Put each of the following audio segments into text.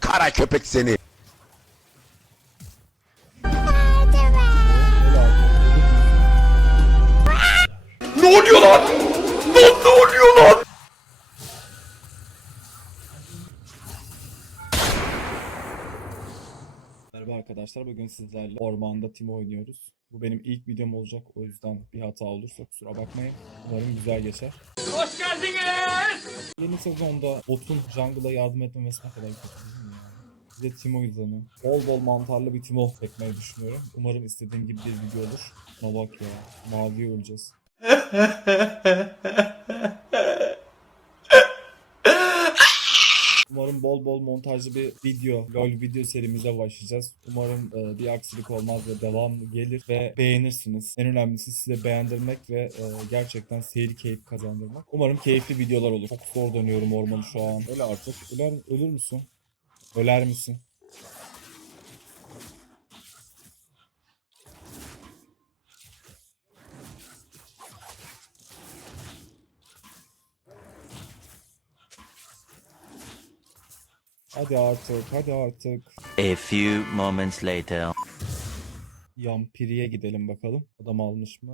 Kara köpek seni. Ne oluyor lan? Lan ne oluyor lan? Merhaba arkadaşlar. Bugün sizlerle ormanda tim oynuyoruz. Bu benim ilk videom olacak. O yüzden bir hata olursa kusura bakmayın. Umarım güzel geçer. Hoş geldiniz. Yeni sezonda botun jungle'a yardım etmemesi ne kadar kötü ya? Bize Timo izleniyor. Bol bol mantarlı bir Timo çekmeyi düşünüyorum. Umarım istediğim gibi bir video olur. Şuna bak ya. Mavi öleceğiz. Umarım bol bol montajlı bir video, LOL video serimize başlayacağız. Umarım e, bir aksilik olmaz ve devam gelir ve beğenirsiniz. En önemlisi size beğendirmek ve e, gerçekten seyir keyif kazandırmak. Umarım keyifli videolar olur. Çok zor dönüyorum ormanı şu an. Öyle artık. Öler, ölür müsün? Öler misin? Hadi artık, hadi artık. A few moments later. Yampiri'ye gidelim bakalım. Adam almış mı?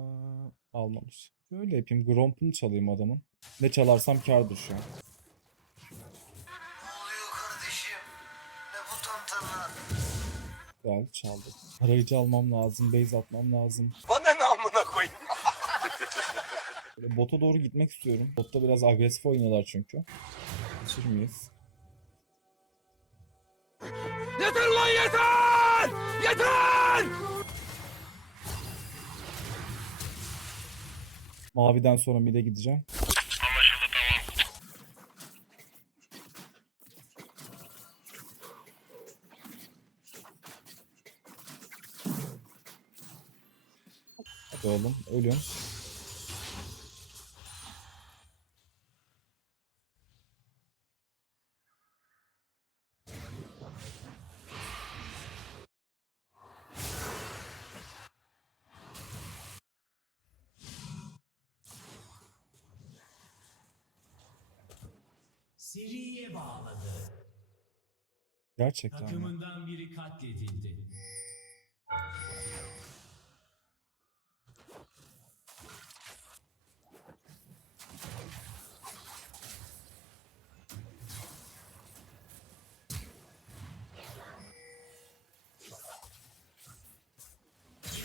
Almamış. Böyle yapayım. Gromp'unu çalayım adamın. Ne çalarsam kârdır şu an. oluyor kardeşim? Ne bu tantana? Güzel çaldım. Arayıcı almam lazım. Base atmam lazım. Bana ne amına koyayım? Böyle bota doğru gitmek istiyorum. Botta biraz agresif oynuyorlar çünkü. Kaçır mıyız? Yeter lan yeter! Yeter! Maviden sonra mid'e gideceğim. Hadi oğlum ölüyorum. Seriye bağladı. Gerçekten. mi? Takımından biri katledildi.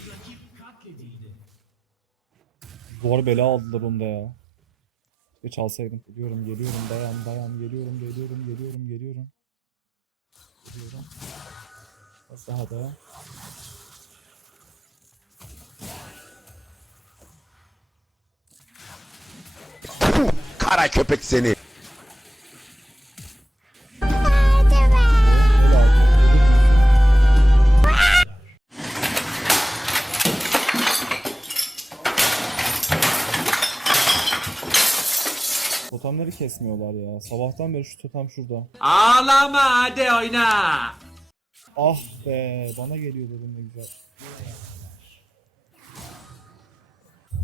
Rakip katledildi. Zor bela aldılar onu da ya. Bir çalsaydım. Geliyorum, geliyorum, dayan, dayan, geliyorum, geliyorum, geliyorum, geliyorum. Geliyorum. Az daha dayan. Kara köpek seni. Kesmiyorlar ya. Sabahtan beri şu totem şurada. Ağlama hadi oyna. Ah be bana geliyor dedim ne güzel.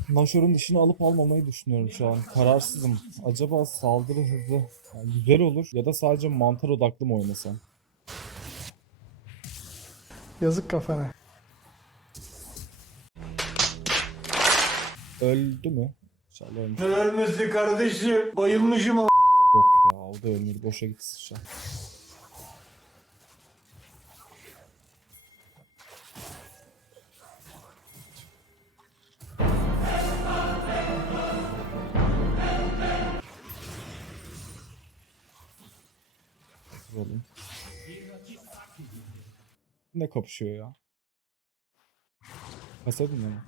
Naşor'un dişini alıp almamayı düşünüyorum şu an. Kararsızım. Acaba saldırı hızı yani güzel olur ya da sadece mantar odaklı mı oynasam? Yazık kafana. Öldü mü? Ölmüş. Ölmesi kardeşim. Bayılmışım ama. Yok ya o da ölmedi. Boşa gitti sıçra. Vuralım. Ne kapışıyor ya? Kasadın mı?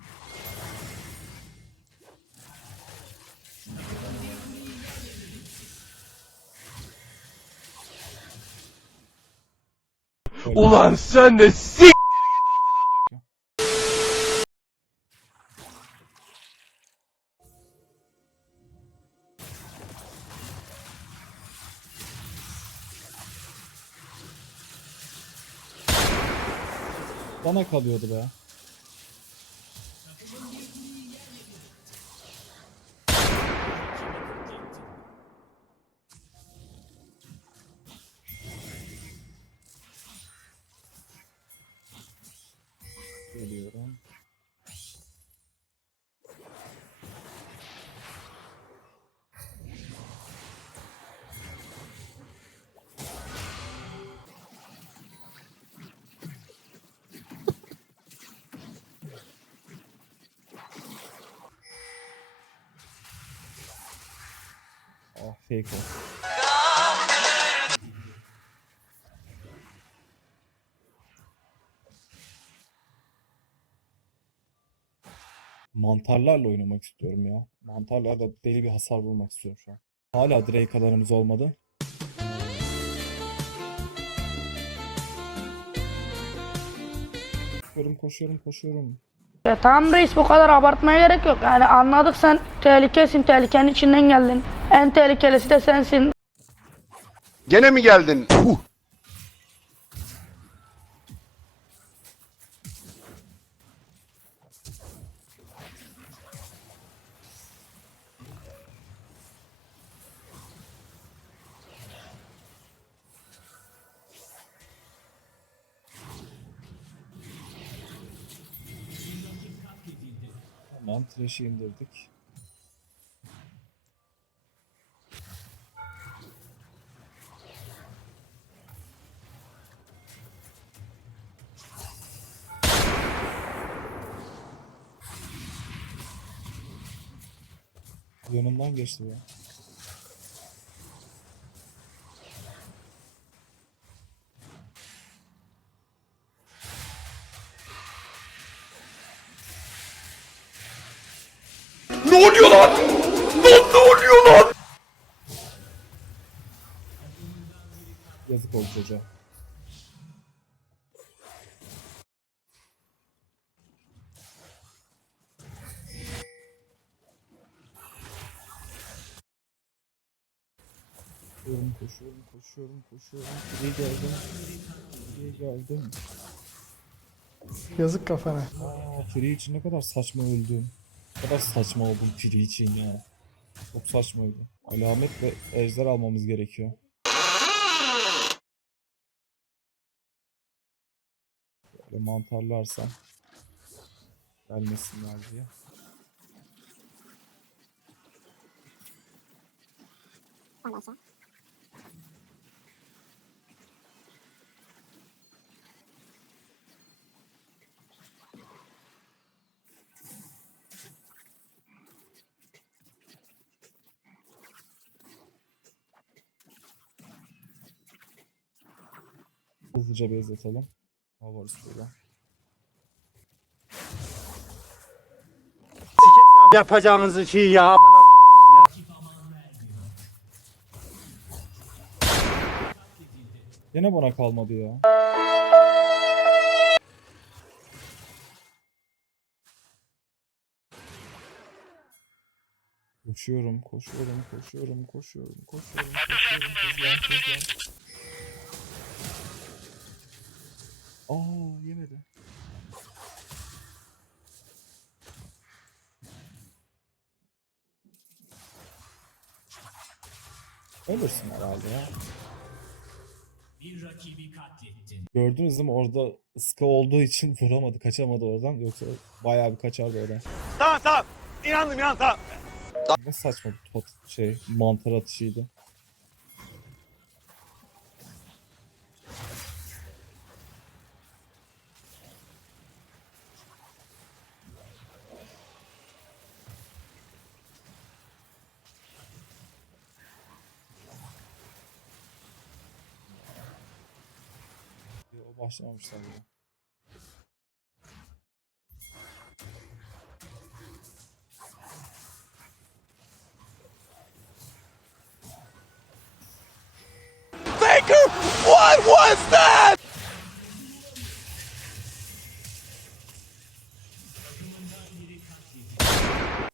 Ulan sen de sik! Bana kalıyordu be. Geliyorum. Ah fake. Mantarlarla oynamak istiyorum ya. Mantarlarla deli bir hasar vurmak istiyorum şu an. Hala Drake kadarımız olmadı. Koşuyorum, koşuyorum, koşuyorum. Ya tamam reis bu kadar abartmaya gerek yok. Yani anladık sen tehlikesin, tehlikenin içinden geldin. En tehlikelisi de sensin. Gene mi geldin? Puh. Tamam, Thresh'i indirdik. Yanımdan geçti ya. Yazık oldu çocuğa. Koşuyorum, koşuyorum, koşuyorum, koşuyorum. İyi geldim. İyi geldim. Yazık kafana. Aa, Free için ne kadar saçma öldüm. Ne kadar saçma oldum Free için ya. Çok saçmaydı. Alamet ve ejder almamız gerekiyor. Böyle mantarlarsam gelmesinler diye. Hızlıca base atalım. Hava şöyle. Yapacağınız şey ya. Yine bana kalmadı ya. Koşuyorum, koşuyorum, koşuyorum, koşuyorum, koşuyorum, koşuyorum. Hızlan, hızlan. Aa, yemedi. Ölürsün herhalde ya. Bir rakibi katlettin. Gördünüz değil mi orada ıska olduğu için vuramadı, kaçamadı oradan. Yoksa bayağı bir kaçardı oradan. Tamam tamam. İnandım inandım tamam. Ne saçma bir pot şey mantar atışıydı. Başlamamışlar bile.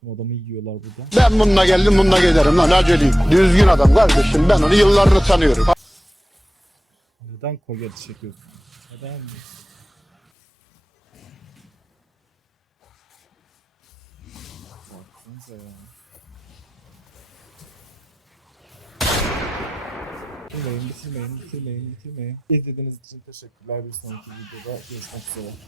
Bu Adamı yiyorlar burada. Ben bununla geldim bununla giderim lan aceleyim. Düzgün adam kardeşim ben onu yıllarını tanıyorum. Neden kolye çekiyorsun? Neden? Baksanıza ya. Bitirmeyin, bitirmeyin, bitirmeyin, bitirmeyin. İzlediğiniz için teşekkürler. Bir sonraki videoda görüşmek üzere.